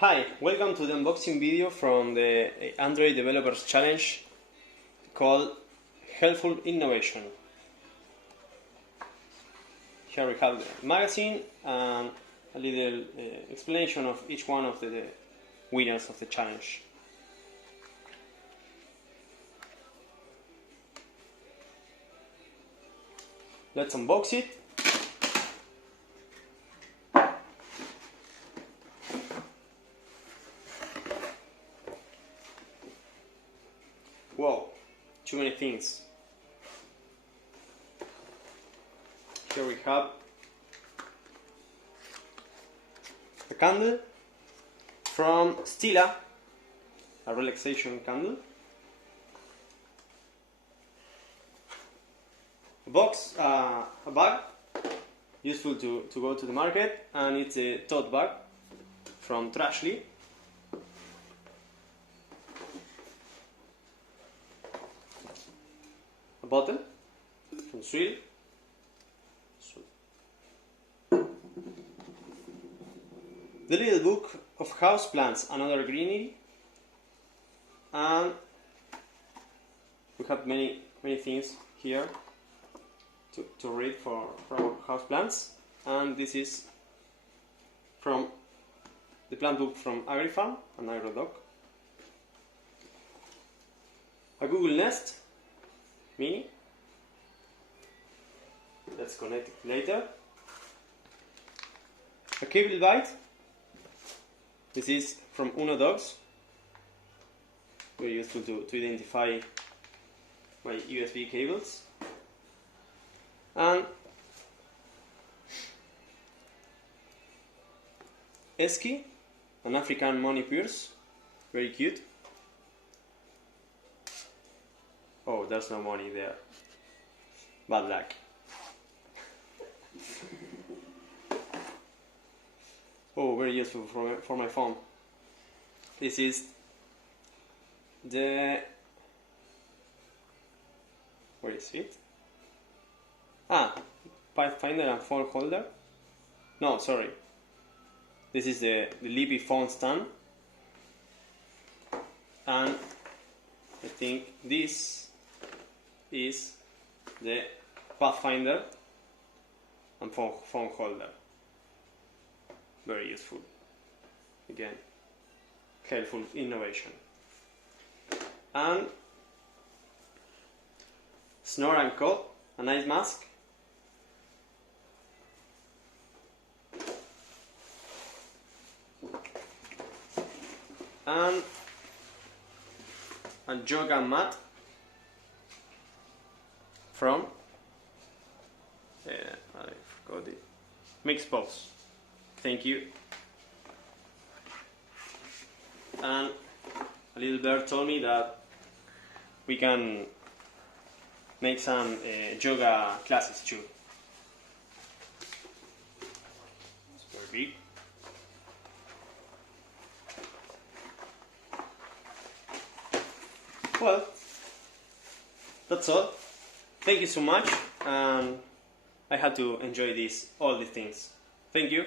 Hi, welcome to the unboxing video from the Android Developers Challenge called Helpful Innovation. Here we have the magazine and a little explanation of each one of the winners of the challenge. Let's unbox it. Wow, too many things. Here we have a candle from Stila, a relaxation candle. A bag, useful to go to the market, and it's a tote bag from Trashly. A bottle from Swill. The little book of house plants and other greenery, and we have many things here to read for our house plants. And this is from the plant book from AgriFarm and AgroDoc. A Google Nest Mini. Let's connect it later. A cable bite. This is from Uno Dogs. Very useful to identify my USB cables. And Esky, an African money purse. Very cute. Oh, there's no money there. Bad luck. Oh, very useful for my phone. This is the... where is it? Pathfinder and phone holder. No, sorry. This is the Libby phone stand. And I think this is the Pathfinder and phone holder. Very useful. Again, helpful innovation. And Snore & Co, a nice mask. And a yoga mat from I forgot it. Mixpulse. Thank you. And a little bird told me that we can make some yoga classes too. It's very big. Well, that's all. Thank you so much, and I had to enjoy all these things. Thank you.